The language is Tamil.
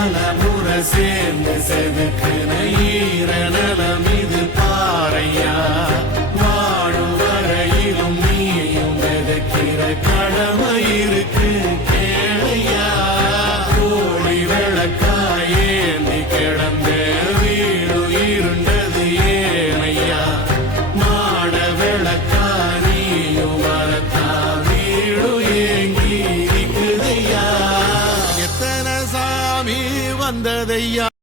தலைமுறை சேர்ந்து செதுக்குன ஈரநலம் இது பாறையா. வாழும் வரையிலும் நீயும் விதைக்கிற கடமை இருக்கு கேளையா. கோடி விளக்காயேந்தி கிடந்த வீடு இருண்டது ஏனையா. மாட விளக்கா நீயும் வரத்தா வீடு ஏங்கி இருக்குதையா. எத்தனை சாமி வந்ததையா.